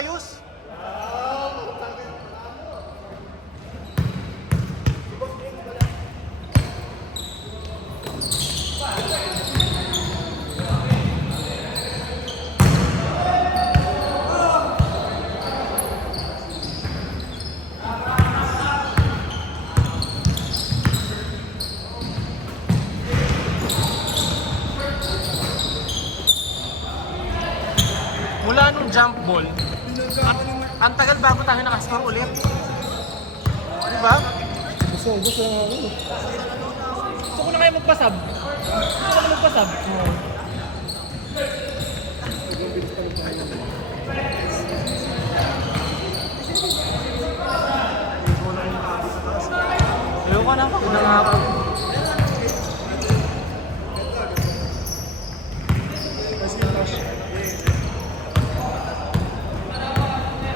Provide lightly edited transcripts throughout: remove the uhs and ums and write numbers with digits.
ayos. Mula nung jump ball, ang tagal bago tayo nakascore ulit. Di ba? Gusto lang ako. Gusto ko na kayo magpasab. Gusto ko na magpasab. Ayoko na, pag nakakapag.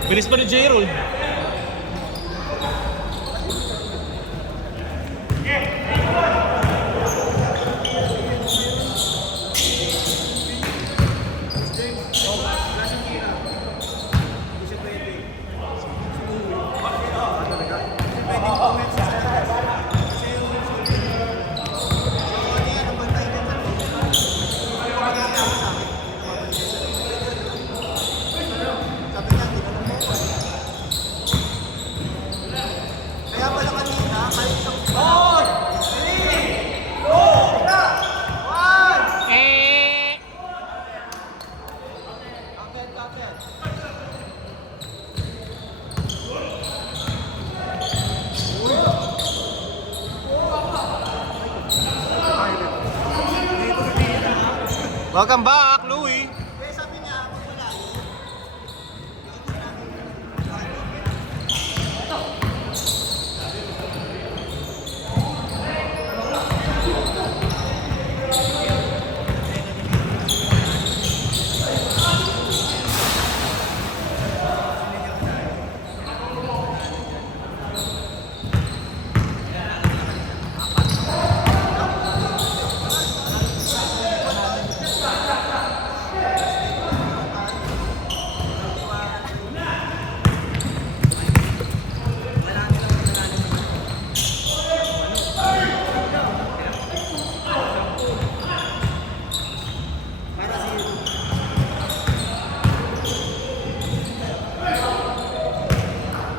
Bilis pa ni J-Roll. Welcome back, Louie.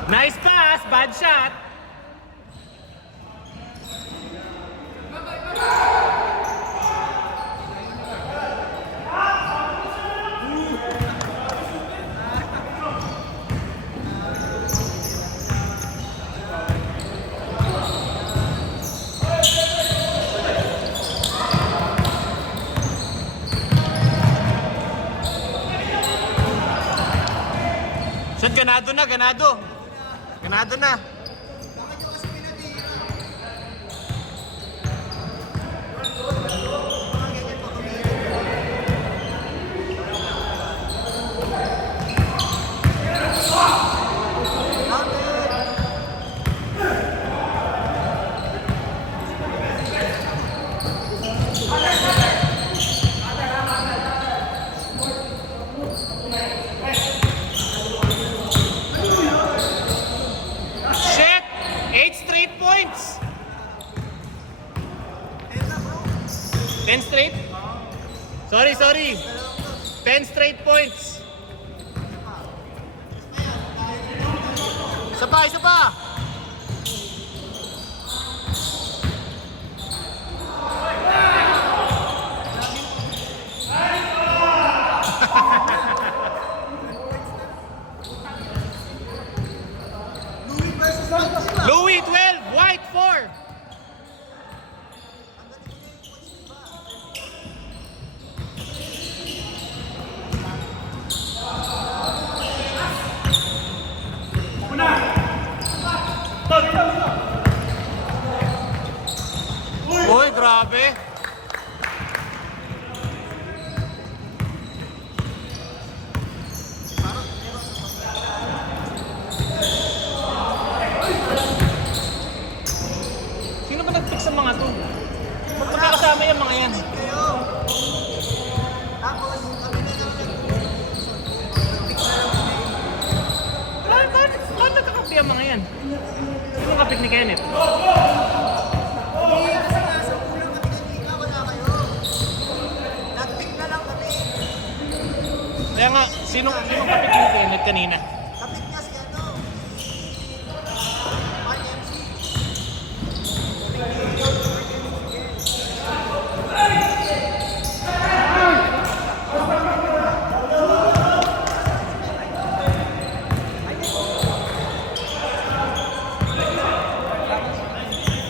Nice pass, bad shot. Shot, ganado na, ganado. Ganado na. Shit! 8 straight points! 10 straight? Sorry. 10 straight points. Isa pa! Louie 12, White 4. Uy, grabe. Sino ba nag-pick sa mga to? Ba't magkakasama yung mga yan? ang mga yan. Sino kapit ni Kenneth? Hindi, kasi nasa kulang kami kanina, wala kayo. Nag-pick na lang kami. Kaya nga, sino kapit ni Kenneth kanina? Kapit niya si ano, Mark MC.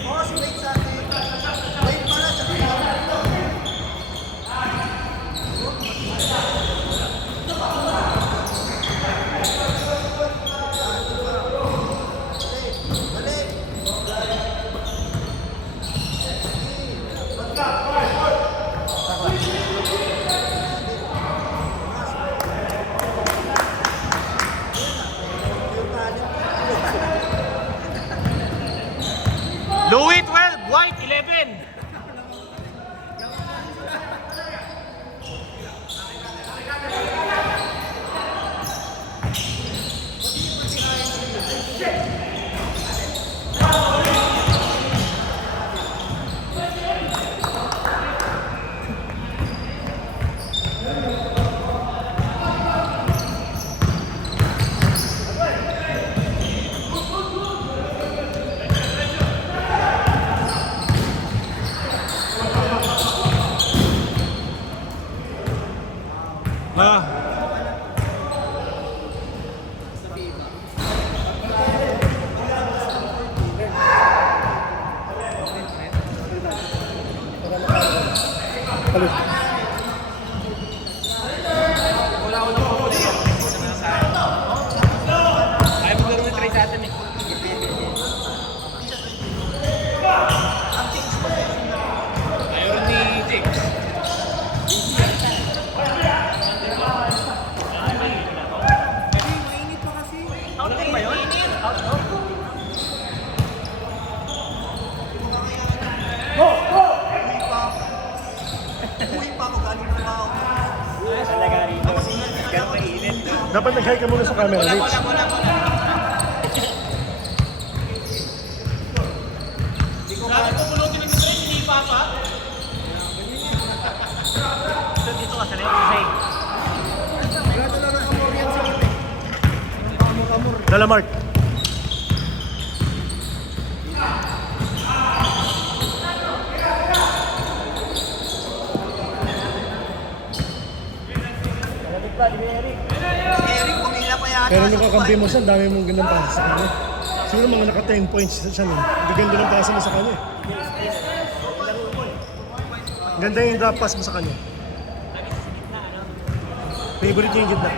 Oo, si Wade sa atin. Wade pala, tsaka Louis 12, White 11. Ah, Halo. Wala ko nang papuli yan. Ayaw mo gano'n try sa atin eh. Ayaw rin ni Jake. mainit pa kasi. Outing ba yun? Uwi pa ako, galing na ako. Dapat nag-hi ka muna sa camera, Rich. Dahil pupulutin ng train, hindi pa pa. Dito ka sa left. Dala, Mark. Eric, pumila pa yata. Pero nung kakampi mo siya, dami mong gandang pasa sa kanya. Siguro mga naka 10 points siya nun. Gaganda ng pasa mo sa kanya. Ganda yung drop pass mo sa kanya. Favorite niya yung gitna.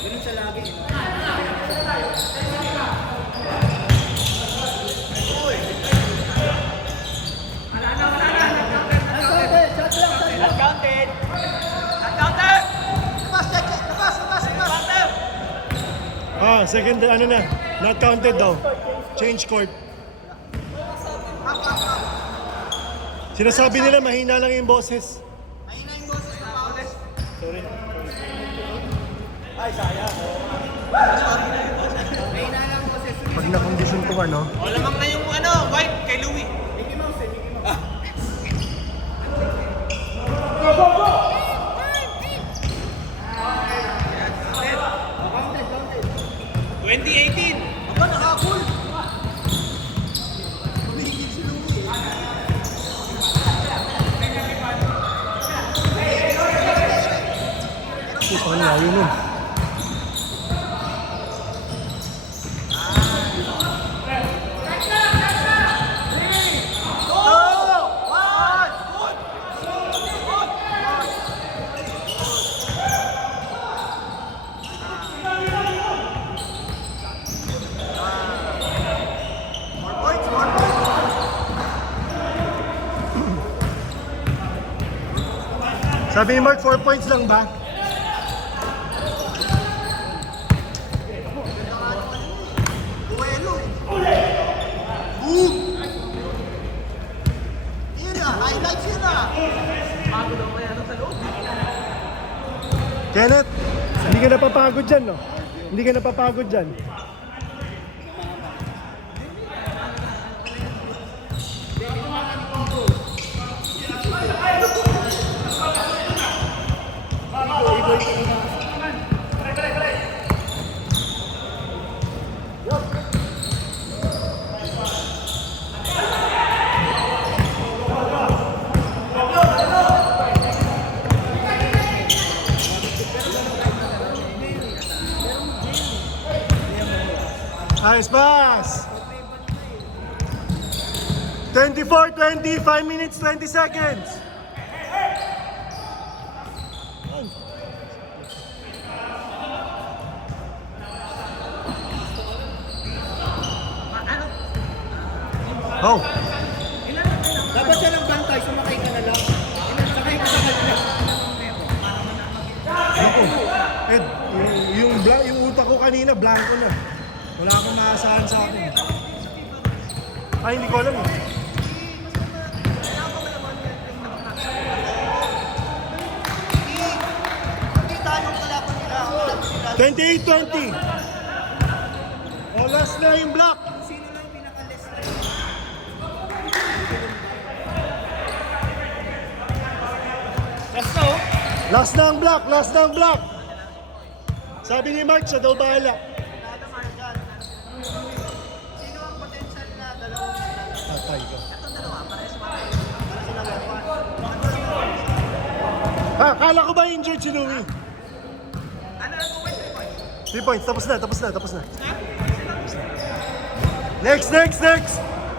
Ganun siya lagi. Uncounted! Uncounted! Labas! Ah, second, ano na. Not counted daw. Change court. Sinasabi nila mahina lang yung boses. Mahina yung boses na Paolo. Sorry. Mahina lang boses. Pag na-condition ko ano, O, lamang na yung White kay Louis. Counted. 2018. Aba, nakakul. Humihigil si Louie. puso ang layo nun. Sabi ni Mark, 4 points lang ba? Duelo. Boom! Yun na, highlights yun na. Bago daw kaya sa loob. Kenneth, Hindi ka napapagod dyan, no? Hindi ka napapagod dyan. Nice pass! 24-20, 5 minutes, 20 seconds. Oh, Dapat siya ng bantay, sumakay ka na lang. Sakay ka sa kanya. Ed, yung utak ko kanina, blanco na. Wala akong naasahan sa akin. Ay, hindi ko alam eh. Hindi tayo kalaban nila. 28-20. Oh, last na yung block. Sino lang pinaka-less na Last na ang block, last na ang block. Sabi ni Mark, siya daw bahala. Sino ang potential na dalawang Tatay ko. itong dalawa? Pares sila weapon. Ha, kala ko ba injured si Louie? Ano ang 2 points? 3 points, tapos na. Next.